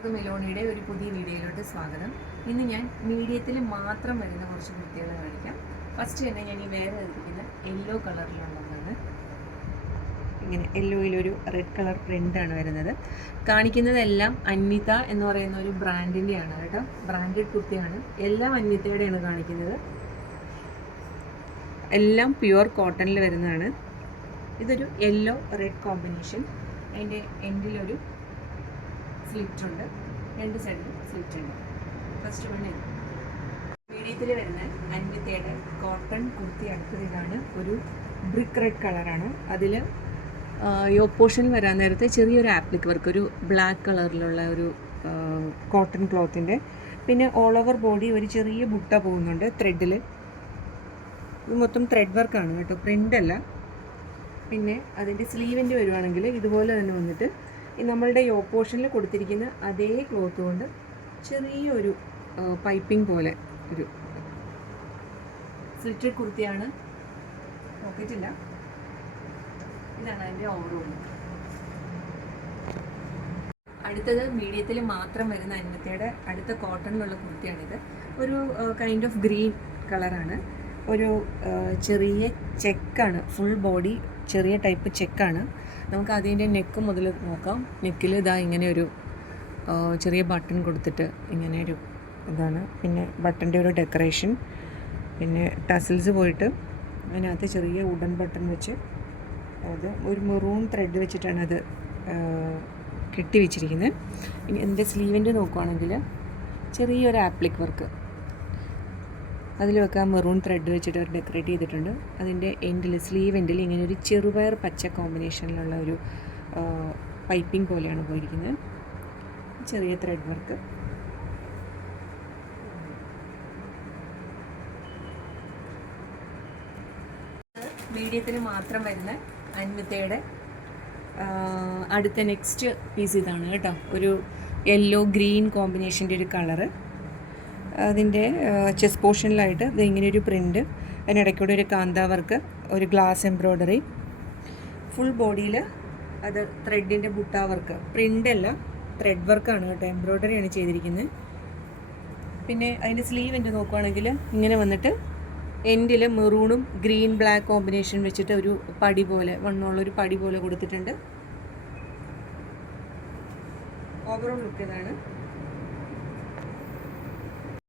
എല്ലാവർക്കും മെലോണിയുടെ ഒരു പുതിയ വീഡിയോയിലോട്ട് സ്വാഗതം. ഇന്ന് ഞാൻ മീഡിയത്തിൽ മാത്രം വരുന്ന കുറച്ച് കുർത്തികൾ കാണിക്കാം. ഫസ്റ്റ് തന്നെ ഞാൻ ഈ വേറെ ഇരിക്കുന്ന യെല്ലോ കളറിലുള്ളതാണ്. ഇങ്ങനെ യെല്ലോയിലൊരു റെഡ് കളർ പ്രിൻ്റാണ് വരുന്നത്. കാണിക്കുന്നതെല്ലാം അന്വിത എന്ന് പറയുന്ന ഒരു ബ്രാൻഡിൻ്റെയാണ് കേട്ടോ. ബ്രാൻഡഡ് കുർത്തിയാണ്. എല്ലാം അന്വിതയുടെയാണ് കാണിക്കുന്നത്. എല്ലാം പ്യുവർ കോട്ടണിൽ വരുന്നതാണ്. ഇതൊരു യെല്ലോ റെഡ് കോമ്പിനേഷൻ. അതിൻ്റെ എൻഡിലൊരു സ്ലിറ്റ് ഉണ്ട്, രണ്ട് സൈഡിലും സ്ലിറ്റ് ഉണ്ട്. ഫസ്റ്റ് വണ് മീഡിയത്തിൽ വരുന്ന അന്വിതയുടെ കോട്ടൺ കുർത്തി. അടുത്തത് ഇതാണ്, ഒരു ബ്രിക്ക് റെഡ് കളറാണ്. അതിൽ യോക്ക് പോർഷനിൽ വരാൻ നേരത്തെ ചെറിയൊരു ആപ്ലിക് വർക്ക്, ഒരു ബ്ലാക്ക് കളറിലുള്ള ഒരു കോട്ടൺ ക്ലോത്തിൻ്റെ. പിന്നെ ഓൾ ഓവർ ബോഡി ഒരു ചെറിയ ബുട്ട പോകുന്നുണ്ട് ത്രെഡിൽ. ഇത് മൊത്തം ത്രെഡ് വർക്കാണ് കേട്ടോ, പ്രിൻ്റ് അല്ല. പിന്നെ അതിൻ്റെ സ്ലീവിൻ്റെ വരുവാണെങ്കിൽ ഇതുപോലെ തന്നെ വന്നിട്ട് നമ്മളുടെ യോക്ക് പോർഷനിൽ കൊടുത്തിരിക്കുന്ന അതേ ക്ലോത്ത് കൊണ്ട് ചെറിയൊരു പൈപ്പിംഗ് പോലെ ഒരു സ്ലിറ്റഡ് കുർത്തിയാണ്. പോക്കറ്റില്ല. ഇതാണ് അതിൻ്റെ ഓവറോൾ. അടുത്തത് മീഡിയത്തിൽ മാത്രം വരുന്ന അന്വിതയുടെ അടുത്ത കോട്ടണിലുള്ള കുർത്തിയാണിത്. ഒരു കൈൻഡ് ഓഫ് ഗ്രീൻ കളറാണ്. ഒരു ചെറിയ ചെക്കാണ്, ഫുൾ ബോഡി ചെറിയ ടൈപ്പ് ചെക്കാണ്. നമുക്ക് അതിൻ്റെ നെക്ക് മുതൽ നോക്കാം. നെക്കിൽ ഇതാ ഇങ്ങനെ ഒരു ചെറിയ ബട്ടൺ കൊടുത്തിട്ട് ഇങ്ങനെ ഒരു ഇതാണ്. പിന്നെ ബട്ടൻ്റെ ഒരു ഡെക്കറേഷൻ, പിന്നെ ടസിൽസ് പോയിട്ട് അതിനകത്ത് ചെറിയ വുഡൻ ബട്ടൺ വെച്ച് അത് ഒരു മെറൂൺ ത്രെഡ് വെച്ചിട്ടാണ് അത് കെട്ടി വെച്ചിരിക്കുന്നത്. ഇനി എൻ്റെ സ്ലീവിൻ്റെ നോക്കുവാണെങ്കിൽ ചെറിയൊരു ആപ്ലിക് വർക്ക് അതിലൊക്കെ മെറൂൺ ത്രെഡ് വെച്ചിട്ട് ഡെക്കറേറ്റ് ചെയ്തിട്ടുണ്ട്. അതിൻ്റെ എൻഡിൽ, സ്ലീവ് എൻഡിൽ ഇങ്ങനെ ഒരു ചെറുപയർ പച്ച കോമ്പിനേഷനിലുള്ള ഒരു പൈപ്പിംഗ് പോലെയാണ് പോയിരിക്കുന്നത്. ചെറിയ ത്രെഡ് വർക്ക്. മീഡിയത്തിൽ മാത്രം വരുന്ന അന്വിതയുടെ അടുത്ത നെക്സ്റ്റ് പീസ് ഇതാണ് കേട്ടോ. ഒരു യെല്ലോ ഗ്രീൻ കോമ്പിനേഷൻ്റെ ഒരു കളറ്. അതിൻ്റെ ചെസ്റ്റ് പോർഷനിലായിട്ട് ഇത് ഇങ്ങനെ ഒരു പ്രിൻ്റ്, അതിനിടയ്ക്കൂടെ ഒരു കാന്ത വർക്ക്, ഒരു ഗ്ലാസ് എംബ്രോയ്ഡറി. ഫുൾ ബോഡിയിൽ അത് ത്രെഡിൻ്റെ ബുട്ട വർക്ക്, പ്രിൻ്റല്ല ത്രെഡ് വർക്കാണ് കേട്ടോ, എംബ്രോയ്ഡറിയാണ് ചെയ്തിരിക്കുന്നത്. പിന്നെ അതിൻ്റെ സ്ലീവ് എൻ്റെ നോക്കുകയാണെങ്കിൽ ഇങ്ങനെ വന്നിട്ട് എൻഡിൽ മെറൂണും ഗ്രീൻ ബ്ലാക്ക് കോമ്പിനേഷൻ വെച്ചിട്ട് ഒരു പടി പോലെ, വണ്ണമുള്ളൊരു പടി പോലെ കൊടുത്തിട്ടുണ്ട്. ഓവറോൾ ലുക്ക് ഇതാണ്.